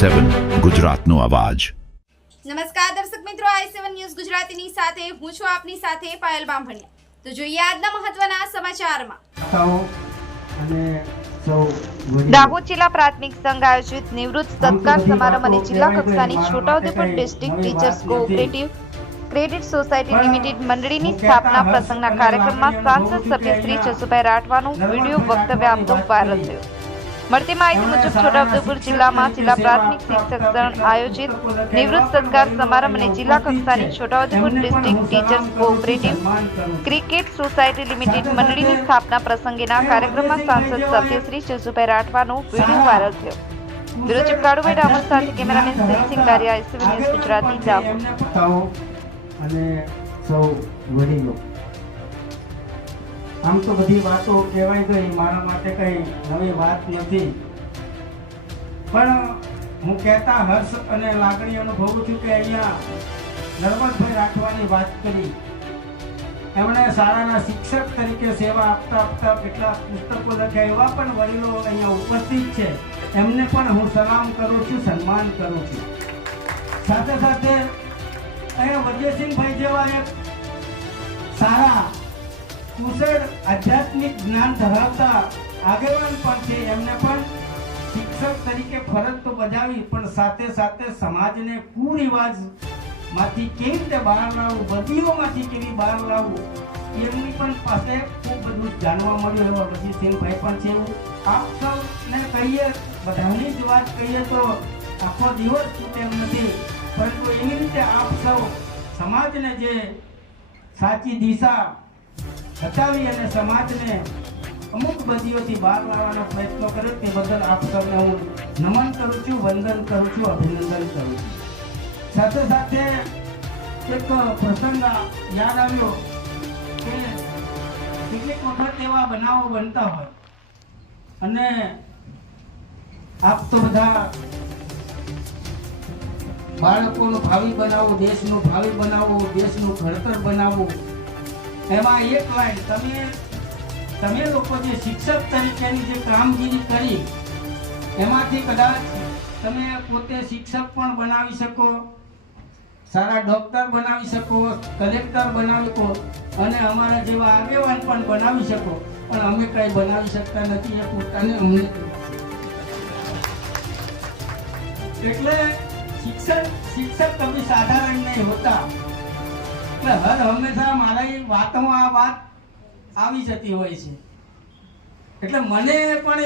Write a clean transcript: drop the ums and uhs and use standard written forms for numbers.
i7 ગુજરાતનો અવાજ। નમસ્કાર દર્શક મિત્રો, i7 ન્યૂઝ ગુજરાતીની સાથે હું છું આપની સાથે પાયલ બામભણિયા। તો જોઈએ આજના મહત્વના સમાચારમાં। દાહોદ જિલ્લા પ્રાથમિક સંઘ આયોજિત નિવૃત્ત સત્કાર સમારંભ અને જિલ્લા કક્ષાની Chhota Udepur district teachers cooperative credit society limited મંડળીની સ્થાપના પ્રસંગના કાર્યક્રમમાં સાંસદ સભ્ય શ્રી જસુભાઈ રાઠવાનું વિડીયો વક્તવ્ય આપતો વાયરલ થયો। મળતી માહિતી મુજબ છોટાઉદેપુર જિલ્લામાં જિલ્લા પ્રાથમિક શિક્ષક સંઘ આયોજિત નિવૃત્ત સત્કાર સમારંભ અને જિલ્લા કક્ષાની Chhota Udepur district teachers cooperative credit society limited મંડળીની સ્થાપના પ્રસંગેના કાર્યક્રમમાં સાંસદ સભ્ય શ્રી જસુભાઈ રાઠવાનો વિડીયો વાયરલ થયો। બ્યુરો ચીફ કાળુભાઈ ડામોર સાથે cameraman Singh Garia, i7 news Gujarati, Dahod. અને સૌ વડીલો, આમ તો બધી વાતો કહેવાય ગઈ, મારા માટે કઈ નવી વાત નથી, પણ હું કહેતા હર્ષ અને લાગણી અનુભવું છું કે અહીંયા નર્મદભાઈ રાઠવાની વાત કરી, એમણે શાળાના શિક્ષક તરીકે સેવા આપતા આપતા કેટલા પુસ્તકો લખ્યા, એવા પણ વડીલો અહીંયા ઉપસ્થિત છે, એમને પણ હું સલામ કરું છું, સન્માન કરું છું। સાથે સાથે અહીંયા વજયસિંહભાઈ જેવા એક સારા કુશળ આધ્યાત્મિક જ્ઞાન ધરાવતા આગેવાન પણ છે, એમને પણ શિક્ષક તરીકે ફરજ તો બજાવી, પણ સાથે સાથે સમાજને કુરિવાજ માંથી કેવી રીતે બહાર લાવવું, બદીઓમાંથી કેવી બહાર લાવવું, એમની પણ પાસે ખૂબ બધું જાણવા મળ્યું। એવા વજયસિંહભાઈ પણ છે। એવું આપ સૌને કહીએ, બધાની જ વાત કહીએ તો આખો દિવસ છૂટે એમ નથી, પરંતુ એવી રીતે આપ સૌ સમાજને જે સાચી દિશા બતાવી અને સમાજને અમુક બદીઓથી બહાર લાવવાના પ્રયત્નો કરે, તે બદલ આપ સૌને હું નમન કરું છું, વંદન કરું છું, અભિનંદન કરું છું। સાથે સાથે એક પ્રસંગ યાદ આવ્યો કે કેટલીક વખત એવા બનાવો બનતા હોય અને આપ તો બધા બાળકોનું ભાવિ બનાવો, દેશનું ભાવિ બનાવો, દેશનું ઘડતર બનાવો, એમાં એક લાઈન તમે લોકો જે શિક્ષક તરીકેની જે કામગીરી કરી, એમાંથી કદાચ તમે પોતે શિક્ષક પણ બનાવી શકો, સારા ડોક્ટર બનાવી શકો, કલેક્ટર બનાવી શકો અને અમારા જેવા આગેવાન પણ બનાવી શકો, પણ અમે કઈ બનાવી શકતા નથી, એ પોતાને અમને એટલે શિક્ષક કભી સાધારણ નહીં હોતા। એટલે હર હંમેશા મારી વાતમાં આ વાત આવી જતી હોય છે, એટલે મને પણ